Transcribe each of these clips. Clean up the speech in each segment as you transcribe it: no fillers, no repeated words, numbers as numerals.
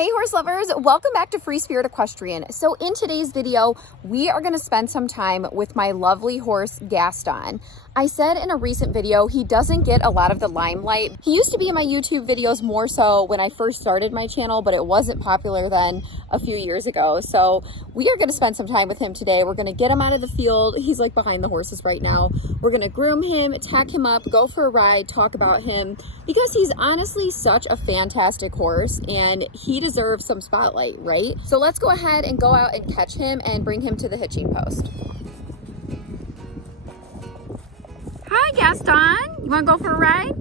Hey horse lovers, welcome back to Free Spirit Equestrian. So in today's video, we are going to spend some time with my lovely horse Gaston. I said in a recent video, he doesn't get a lot of the limelight. He used to be in my YouTube videos more so when I first started my channel, but it wasn't popular then a few years ago. So we are going to spend some time with him today. We're going to get him out of the field. He's like behind the horses right now. We're going to groom him, tack him up, go for a ride, talk about him because he's honestly such a fantastic horse and he deserves some spotlight, right? So let's go ahead and go out and catch him and bring him to the hitching post. Hi, Gaston. You want to go for a ride?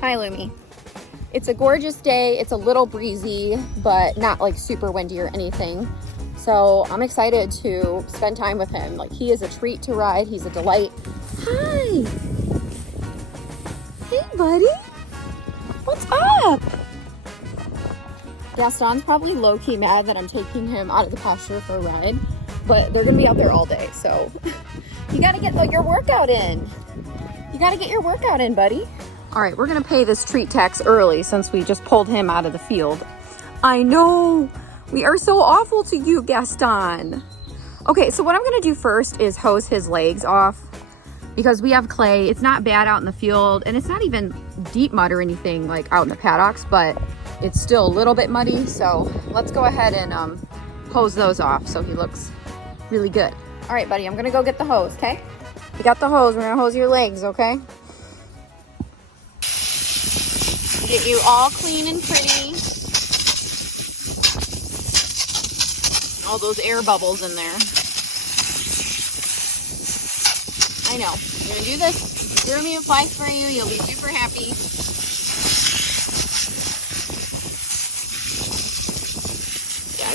Hi, Lumi. It's a gorgeous day. It's a little breezy, but not like super windy or anything. So I'm excited to spend time with him. Like, he is a treat to ride. He's a delight. Hi. Hey, buddy. What's up? Gaston's probably low-key mad that I'm taking him out of the pasture for a ride, but they're gonna be out there all day, so you gotta get your workout in. You gotta get your workout in, buddy. All right, we're gonna pay this treat tax early since we just pulled him out of the field. I know, we are so awful to you, Gaston. Okay, so what I'm gonna do first is hose his legs off because we have clay. It's not bad out in the field, and it's not even deep mud or anything like out in the paddocks, but it's still a little bit muddy. So let's go ahead and hose those off so he looks really good. All right, buddy, I'm gonna go get the hose, okay? You got the hose, we're gonna hose your legs, okay? Get you all clean and pretty. All those air bubbles in there. I know, you're gonna do this, groom you, fly for you, you'll be super happy.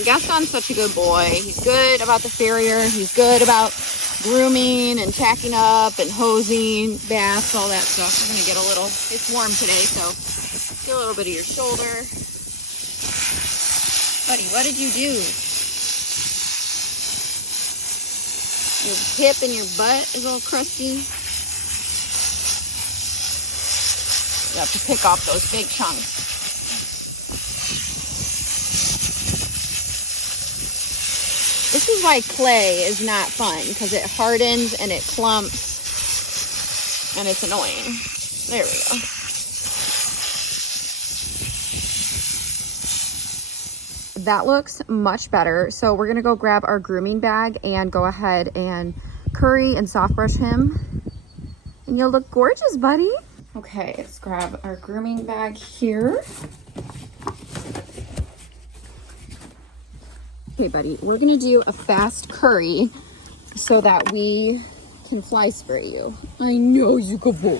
Gaston's such a good boy. He's good about the farrier. He's good about grooming and tacking up and hosing, baths, all that stuff. We're gonna get a little, it's warm today, so get a little bit of your shoulder. Buddy, what did you do? Your hip and your butt is all crusty. You have to pick off those big chunks. This is why clay is not fun, because it hardens and it clumps and it's annoying. There we go. That looks much better. So we're gonna go grab our grooming bag and go ahead and curry and soft brush him. And you'll look gorgeous, buddy. Okay, let's grab our grooming bag here. Okay, buddy, we're gonna do a fast curry so that we can fly spray you. I know you good boy.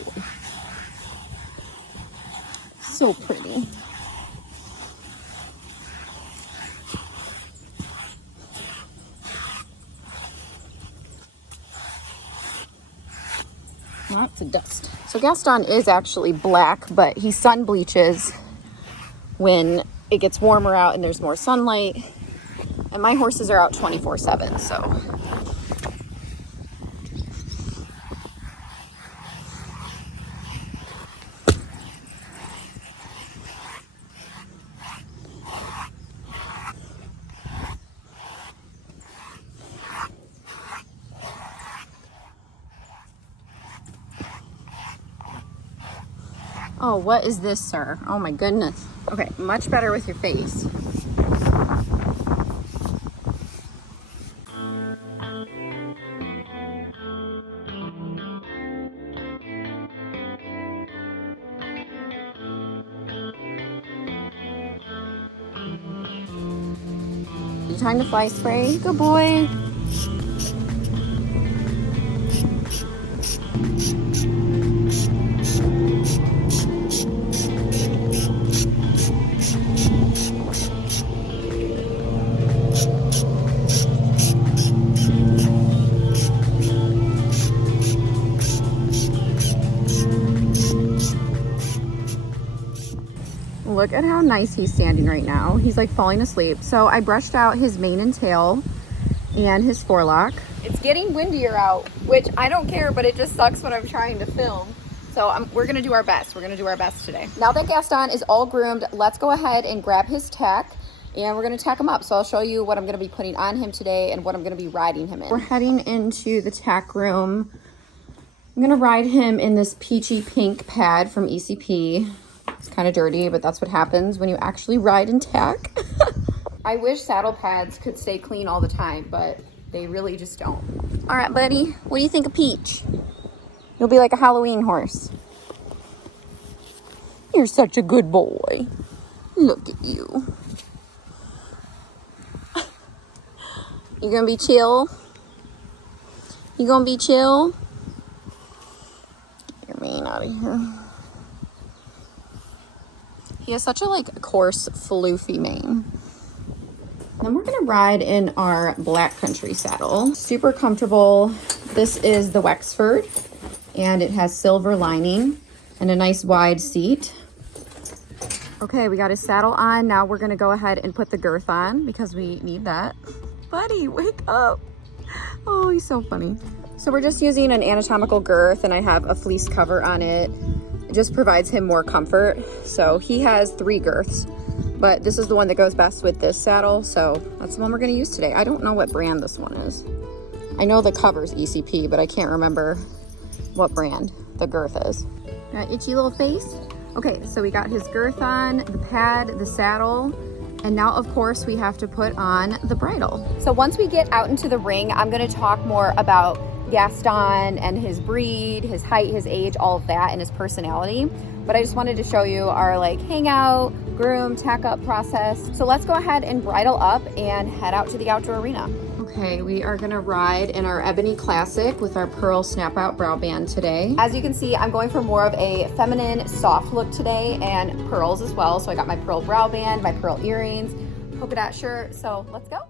So pretty. Lots of dust. So Gaston is actually black, but he sun bleaches when it gets warmer out and there's more sunlight. And my horses are out 24/7, so. Oh, what is this, sir? Oh my goodness. Okay, much better with your face. You trying to fly spray? Good boy. Look at how nice he's standing right now. He's like falling asleep. So I brushed out his mane and tail and his forelock. It's getting windier out, which I don't care, but it just sucks when I'm trying to film. So we're gonna do our best. We're gonna do our best today. Now that Gaston is all groomed, let's go ahead and grab his tack and we're gonna tack him up. So I'll show you what I'm gonna be putting on him today and what I'm gonna be riding him in. We're heading into the tack room. I'm gonna ride him in this peachy pink pad from ECP. It's kind of dirty, but that's what happens when you actually ride and tack. I wish saddle pads could stay clean all the time, but they really just don't. All right, buddy, what do you think of Peach? You'll be like a Halloween horse. You're such a good boy. Look at you. You gonna be chill? You gonna be chill? Get your mane out of here. He has such a like coarse, floofy mane. Then we're gonna ride in our Black Country saddle. Super comfortable. This is the Wexford, and it has silver lining and a nice wide seat. Okay, we got his saddle on. Now we're gonna go ahead and put the girth on because we need that. Buddy, wake up. Oh, he's so funny. So we're just using an anatomical girth, and I have a fleece cover on it. It just provides him more comfort. So he has 3 girths, but this is the one that goes best with this saddle. So that's the one we're gonna use today. I don't know what brand this one is. I know the cover's ECP, but I can't remember what brand the girth is. Got itchy little face? Okay, so we got his girth on, the pad, the saddle, and now of course we have to put on the bridle. So once we get out into the ring, I'm gonna talk more about Gaston and his breed, his height, his age, all of that, and his personality. But I just wanted to show you our like hangout, groom, tack up process. So let's go ahead and bridle up and head out to the outdoor arena. Okay, we are gonna ride in our Ebony Classic with our pearl snap out brow band today. As you can see, I'm going for more of a feminine, soft look today and pearls as well. So I got my pearl brow band, my pearl earrings, polka dot shirt. So let's go.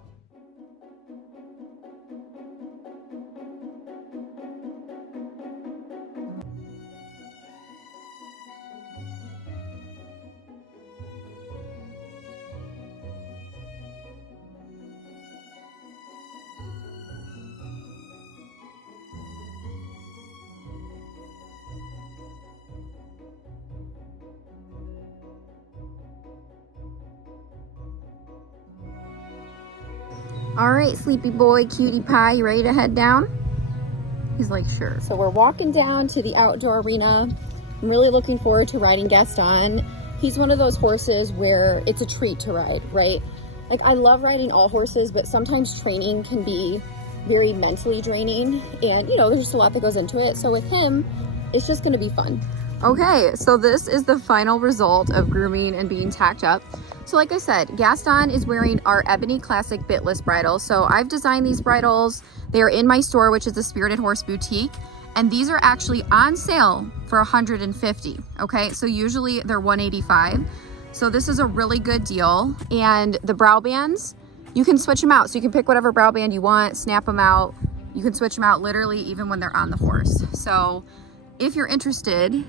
All right, sleepy boy, cutie pie, you ready to head down? He's like, sure. So we're walking down to the outdoor arena. I'm really looking forward to riding Gaston. He's one of those horses where it's a treat to ride, right? Like I love riding all horses, but sometimes training can be very mentally draining and you know, there's just a lot that goes into it. So with him, it's just gonna be fun. Okay, so this is the final result of grooming and being tacked up. So like I said, Gaston is wearing our Ebony Classic bitless bridle. So I've designed these bridles. They are in my store, which is the Spirited Horse Boutique. And these are actually on sale for $150, okay? So usually they're $185. So this is a really good deal. And the brow bands, you can switch them out. So you can pick whatever brow band you want, snap them out. You can switch them out literally even when they're on the horse. So if you're interested,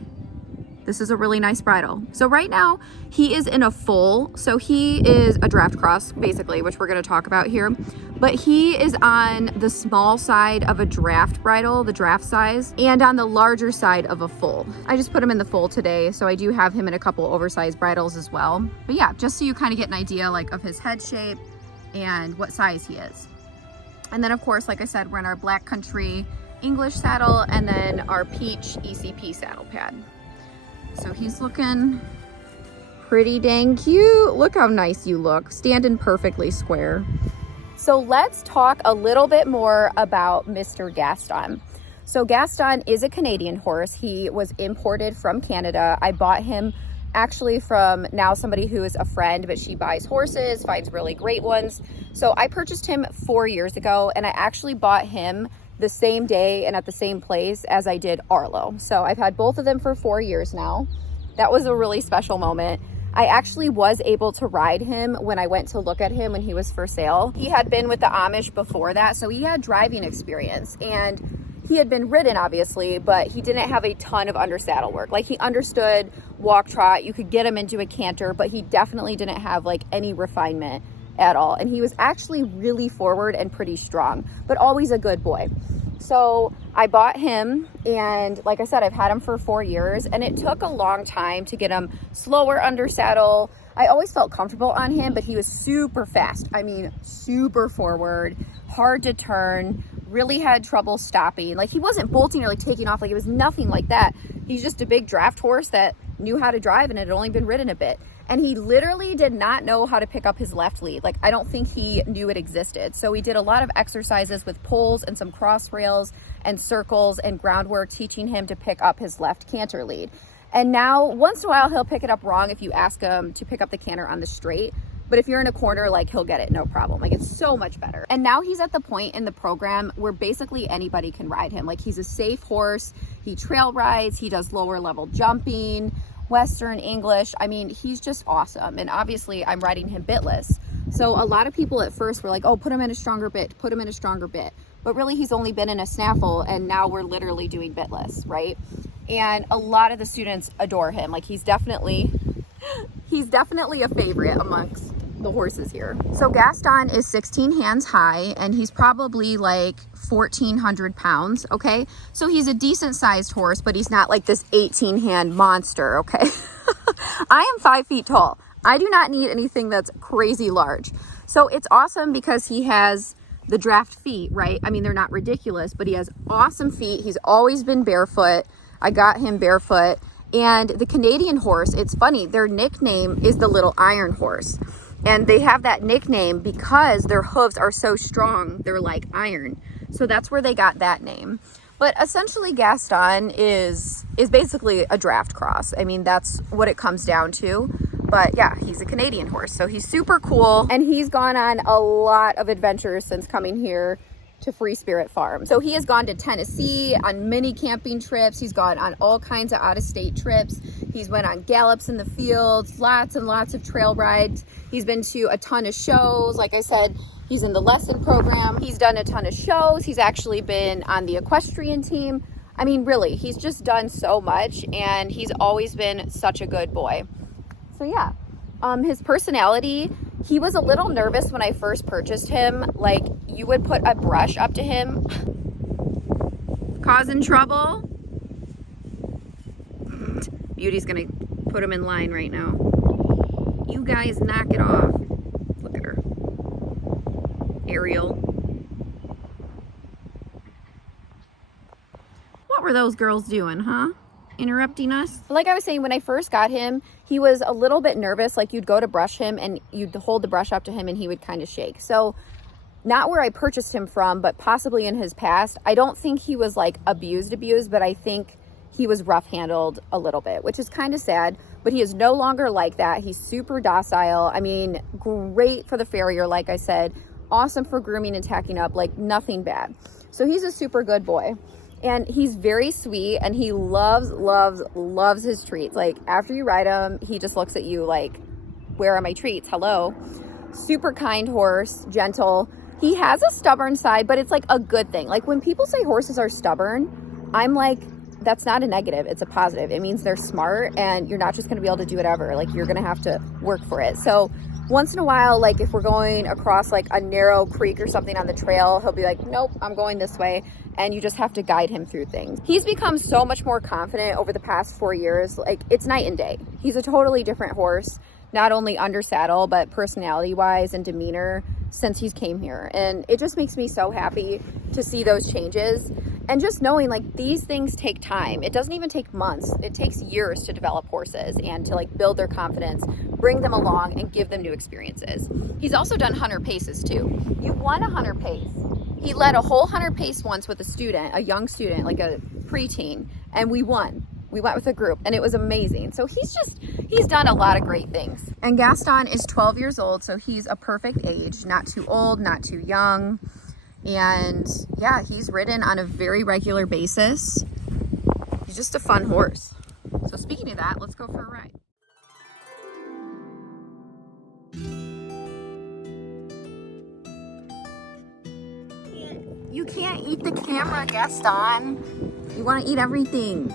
this is a really nice bridle. So right now he is in a full, so he is a draft cross basically, which we're gonna talk about here, but he is on the small side of a draft bridle, the draft size, and on the larger side of a full. I just put him in the full today, so I do have him in a couple oversized bridles as well. But yeah, just so you kind of get an idea like of his head shape and what size he is. And then of course, like I said, we're in our Black Country English saddle and then our Peach ECP saddle pad. So he's looking pretty dang cute. Look how nice you look, standing perfectly square. So let's talk a little bit more about Mr. Gaston. So Gaston is a Canadian horse. He was imported from Canada. I bought him actually from now somebody who is a friend, but she buys horses, finds really great ones. So I purchased him 4 years ago, and I actually bought him the same day and at the same place as I did Arlo. So I've had both of them for 4 years now. That was a really special moment. I actually was able to ride him when I went to look at him when he was for sale. He had been with the Amish before that, so he had driving experience and he had been ridden obviously, but he didn't have a ton of under saddle work. Like he understood walk trot, you could get him into a canter, but he definitely didn't have like any refinement at all. And he was actually really forward and pretty strong, but always a good boy. So I bought him, and like I said, I've had him for 4 years, and it took a long time to get him slower under saddle. I always felt comfortable on him, but he was super fast. I mean, super forward, hard to turn, really had trouble stopping. Like, he wasn't bolting or like taking off. Like, it was nothing like that. He's just a big draft horse that knew how to drive and had only been ridden a bit. And he literally did not know how to pick up his left lead. Like, I don't think he knew it existed. So we did a lot of exercises with poles and some cross rails and circles and groundwork, teaching him to pick up his left canter lead. And now once in a while, he'll pick it up wrong if you ask him to pick up the canter on the straight. But if you're in a corner, like, he'll get it, no problem. Like, it's so much better. And now he's at the point in the program where basically anybody can ride him. Like, he's a safe horse. He trail rides. He does lower level jumping, Western, English. I mean, he's just awesome. And obviously I'm riding him bitless. So a lot of people at first were like, oh, put him in a stronger bit, put him in a stronger bit. But really, he's only been in a snaffle, and now we're literally doing bitless, right? And a lot of the students adore him. Like, he's definitely a favorite amongst the horses here. So Gaston is 16 hands high, and he's probably like 1,400 pounds, okay? So he's a decent sized horse, but he's not like this 18 hand monster, okay? I am 5 feet tall. I do not need anything that's crazy large. So it's awesome because he has the draft feet, right? I mean, they're not ridiculous, but he has awesome feet. He's always been barefoot. I got him barefoot. And the Canadian horse, it's funny, their nickname is the Little Iron Horse. And they have that nickname because their hooves are so strong, they're like iron. So that's where they got that name. But essentially Gaston is basically a draft cross. I mean, that's what it comes down to. But yeah, he's a Canadian horse, so he's super cool. And he's gone on a lot of adventures since coming here to Free Spirit Farm. So he has gone to Tennessee on mini camping trips. He's gone on all kinds of out-of-state trips. He's went on gallops in the fields, lots and lots of trail rides. He's been to a ton of shows. Like I said, he's in the lesson program. He's done a ton of shows. He's actually been on the equestrian team. I mean, really, he's just done so much, and he's always been such a good boy. So yeah, his personality, he was a little nervous when I first purchased him. Like, you would put a brush up to him. Causing trouble. Beauty's gonna put him in line right now. You guys knock it off. Look at her. Ariel. What were those girls doing, huh? Interrupting us? Like I was saying, when I first got him, he was a little bit nervous. Like, you'd go to brush him and you'd hold the brush up to him and he would kind of shake. So not where I purchased him from, but possibly in his past. I don't think he was like abused, but I think he was rough handled a little bit, which is kind of sad, but he is no longer like that. He's super docile. I mean, great for the farrier. Like I said, awesome for grooming and tacking up, like nothing bad. So he's a super good boy. And he's very sweet, and he loves his treats. Like, after you ride him, he just looks at you like, where are my treats? Hello. Super kind horse, gentle. He has a stubborn side, but it's like a good thing. Like, when people say horses are stubborn, I'm like, that's not a negative, it's a positive. It means they're smart, and you're not just going to be able to do whatever. Like, you're going to have to work for it. So once in a while, like if we're going across like a narrow creek or something on the trail, he'll be like, nope, I'm going this way. And you just have to guide him through things. He's become so much more confident over the past 4 years. Like, it's night and day. He's a totally different horse, not only under saddle, but personality wise and demeanor since he's came here. And it just makes me so happy to see those changes. And just knowing like these things take time. It doesn't even take months. It takes years to develop horses and to like build their confidence, bring them along and give them new experiences. He's also done hunter paces too. You won a hunter pace. He led a whole hunter pace once with a student, a young student, like a preteen, and we won. We went with a group and it was amazing. So he's done a lot of great things. And Gaston is 12 years old, so he's a perfect age, not too old, not too young. And yeah, he's ridden on a very regular basis. He's just a fun horse. So speaking of that, let's go for a ride. You can't eat the camera, Gaston. You want to eat everything.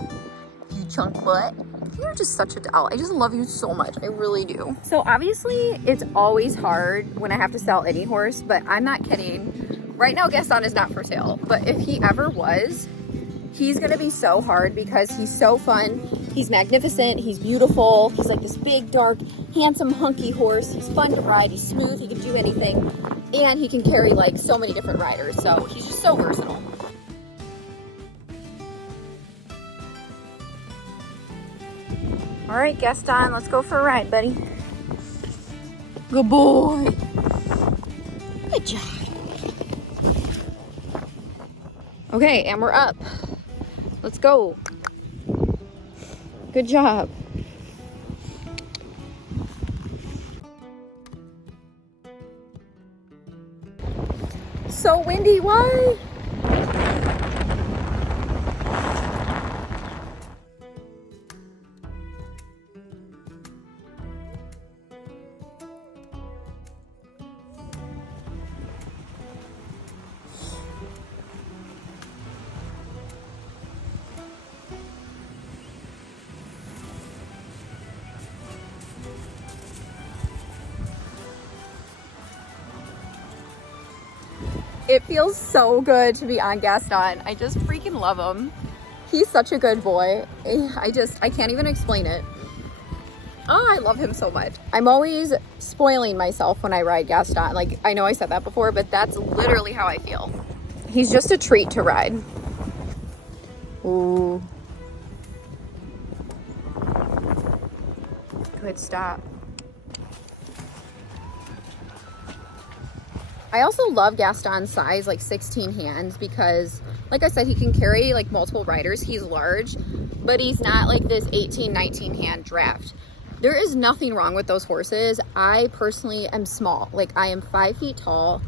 You chunk butt. You're just such a doll. I just love you so much. I really do. So obviously it's always hard when I have to sell any horse, but I'm not kidding. Right now, Gaston is not for sale, but if he ever was, he's gonna be so hard because he's so fun. He's magnificent, he's beautiful. He's like this big, dark, handsome, hunky horse. He's fun to ride, he's smooth, he can do anything. And he can carry like so many different riders. So he's just so versatile. All right, Gaston, let's go for a ride, buddy. Good boy. Good job. Okay, and we're up. Let's go. Good job. So windy, why? It feels so good to be on Gaston. I just freaking love him. He's such a good boy. I can't even explain it. Oh, I love him so much. I'm always spoiling myself when I ride Gaston. Like, I know I said that before, but that's literally how I feel. He's just a treat to ride. Ooh. Good stop. I also love Gaston's size, like 16 hands, because like I said, he can carry like multiple riders. He's large, but he's not like this 18, 19 hand draft. There is nothing wrong with those horses. I personally am small. Like, I am 5 feet tall.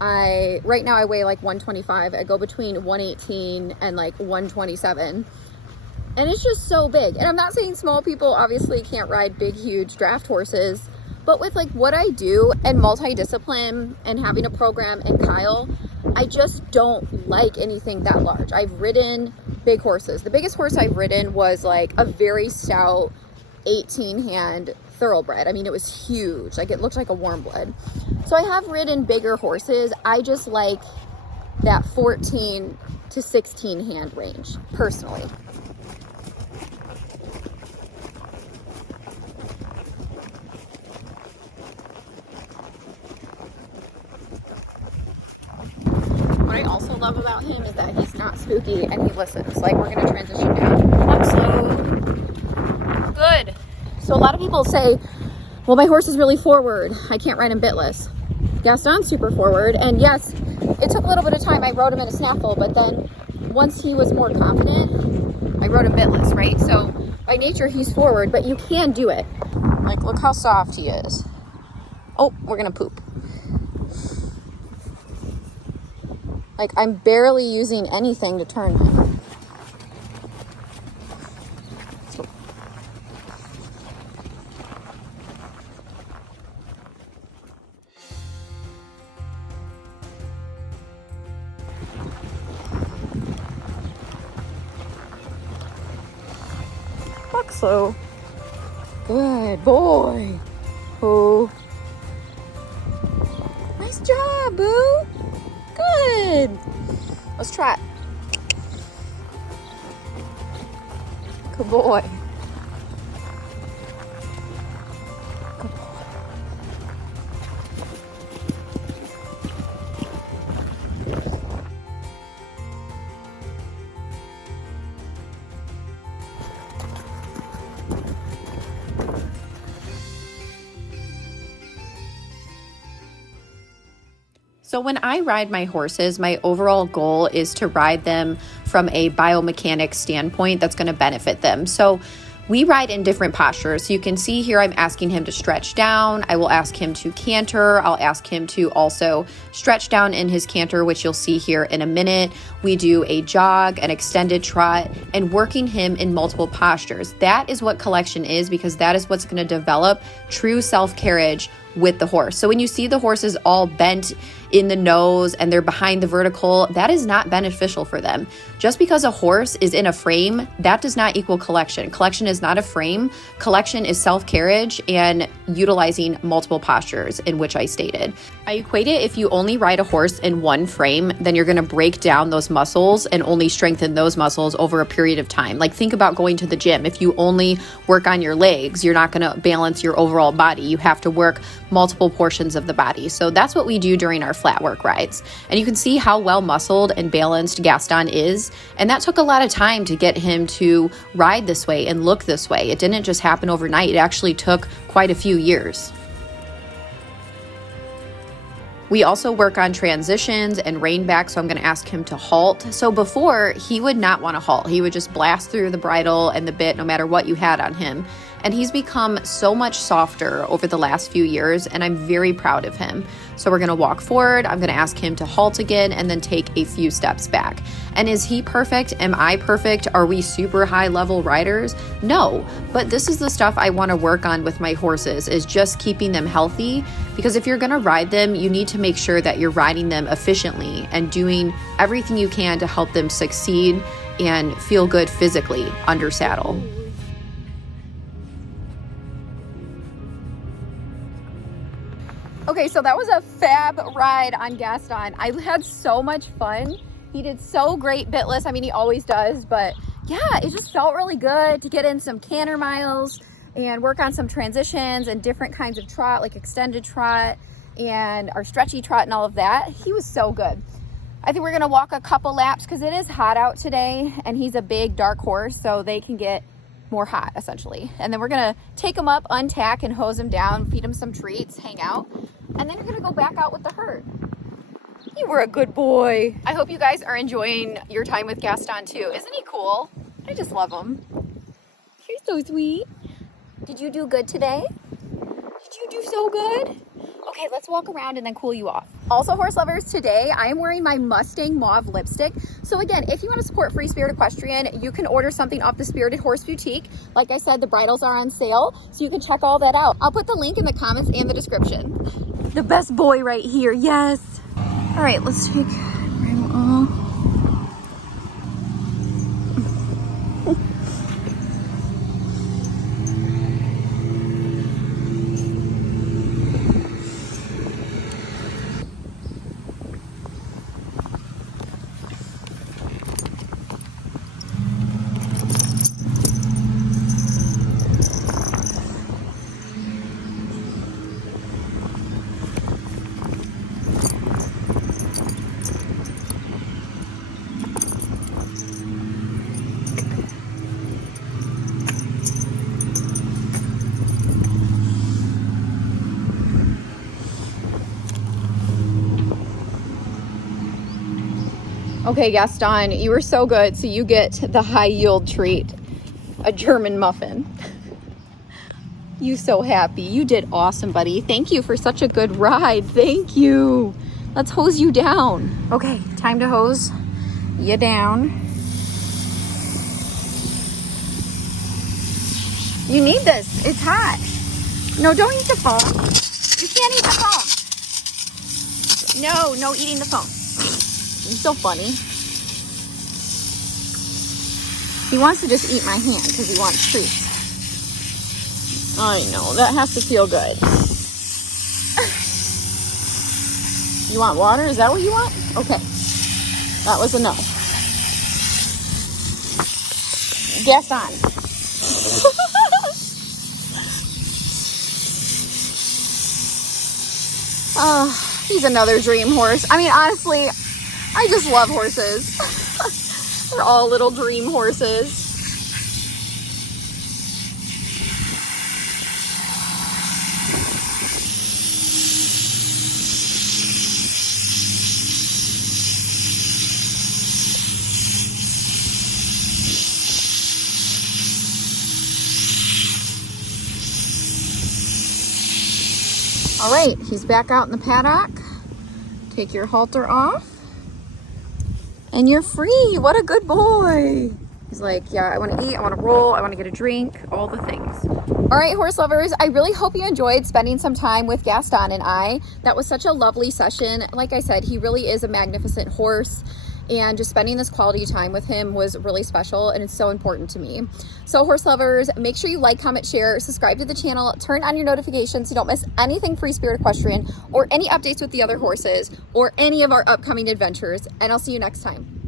Right now I weigh like 125. I go between 118 and like 127. And it's just so big. And I'm not saying small people obviously can't ride big, huge draft horses, but with like what I do and multi-discipline and having a program and Kyle, I just don't like anything that large. I've ridden big horses. The biggest horse I've ridden was like a very stout 18 hand thoroughbred. I mean, it was huge. Like, it looked like a warm blood. So I have ridden bigger horses. I just like that 14 to 16 hand range personally. What I also love about him is that he's not spooky and he listens. Like, we're going to transition now. Walk slow. Good. So a lot of people say, well, my horse is really forward. I can't ride him bitless. Gaston's super forward. And yes, it took a little bit of time. I rode him in a snaffle, but then once he was more confident, I rode him bitless, right? So by nature, he's forward, but you can do it. Like, look how soft he is. Oh, we're going to poop. Like, I'm barely using anything to turn him. Walk slow. Good boy. Oh. Nice job, boo. Good. Let's try it. Good boy. Good boy. So when I ride my horses, my overall goal is to ride them from a biomechanics standpoint that's going to benefit them. So we ride in different postures. So you can see here I'm asking him to stretch down. I will ask him to canter. I'll ask him to also stretch down in his canter, which you'll see here in a minute. We do a jog, an extended trot, and working him in multiple postures. That is what collection is, because that is what's going to develop true self-carriage with the horse. So when you see the horses all bent in the nose and they're behind the vertical, that is not beneficial for them. Just because a horse is in a frame, that does not equal collection. Collection is not a frame. Collection is self-carriage and utilizing multiple postures, in which I stated. I equate it, if you only ride a horse in one frame, then you're going to break down those muscles and only strengthen those muscles over a period of time. Like, think about going to the gym. If you only work on your legs, you're not going to balance your overall body. You have to work multiple portions of the body. So that's what we do during our flat work rides. And you can see how well muscled and balanced Gaston is. And that took a lot of time to get him to ride this way and look this way. It didn't just happen overnight. It actually took quite a few years. We also work on transitions and rein back, so I'm going to ask him to halt. So before, he would not want to halt. He would just blast through the bridle and the bit no matter what you had on him. And he's become so much softer over the last few years, and I'm very proud of him. So we're going to walk forward. I'm going to ask him to halt again and then take a few steps back. And is he perfect? Am I perfect? Are we super high level riders? No, but this is the stuff I want to work on with my horses, is just keeping them healthy. Because if you're going to ride them, you need to make sure that you're riding them efficiently and doing everything you can to help them succeed and feel good physically under saddle. Okay, so that was a fab ride on Gaston. I had so much fun. He did so great bitless. I mean, he always does, but yeah, it just felt really good to get in some canter miles and work on some transitions and different kinds of trot, like extended trot and our stretchy trot and all of that. He was so good. I think we're gonna walk a couple laps because it is hot out today and he's a big dark horse, so they can get more hot essentially. And then we're gonna take him up, untack and hose him down, feed him some treats, hang out, and then we're gonna go back out with the herd. You were a good boy. I hope you guys are enjoying your time with Gaston too. Isn't he cool? I just love him. You're so sweet. Did you do good today? Did you do so good? Okay, let's walk around and then cool you off. Also, horse lovers, today I am wearing my Mustang Mauve lipstick. So again, if you want to support Free Spirit Equestrian, you can order something off the Spirited Horse Boutique. Like I said, the bridles are on sale, so you can check all that out. I'll put the link in the comments and the description. The best boy right here, yes. All right, let's take Grandma. Okay, Gaston, you were so good. So you get the high yield treat, a German muffin. You so happy. You did awesome, buddy. Thank you for such a good ride. Thank you. Let's hose you down. Okay, time to hose you down. You need this. It's hot. No, don't eat the foam. You can't eat the foam. No, no eating the foam. You're so funny. He wants to just eat my hand because he wants treats. I know, that has to feel good. You want water? Is that what you want? Okay. That was enough. Gaston. Oh, he's another dream horse. I mean, honestly, I just love horses. They're all little dream horses. All right, he's back out in the paddock. Take your halter off. And you're free. What a good boy. He's like, yeah, I want to eat, I want to roll, I want to get a drink, all the things. All right, horse lovers, I really hope you enjoyed spending some time with Gaston and I. That was such a lovely session. Like I said, he really is a magnificent horse, and just spending this quality time with him was really special, and it's so important to me. So horse lovers, make sure you like, comment, share, subscribe to the channel, turn on your notifications so you don't miss anything Free Spirit Equestrian or any updates with the other horses or any of our upcoming adventures, and I'll see you next time.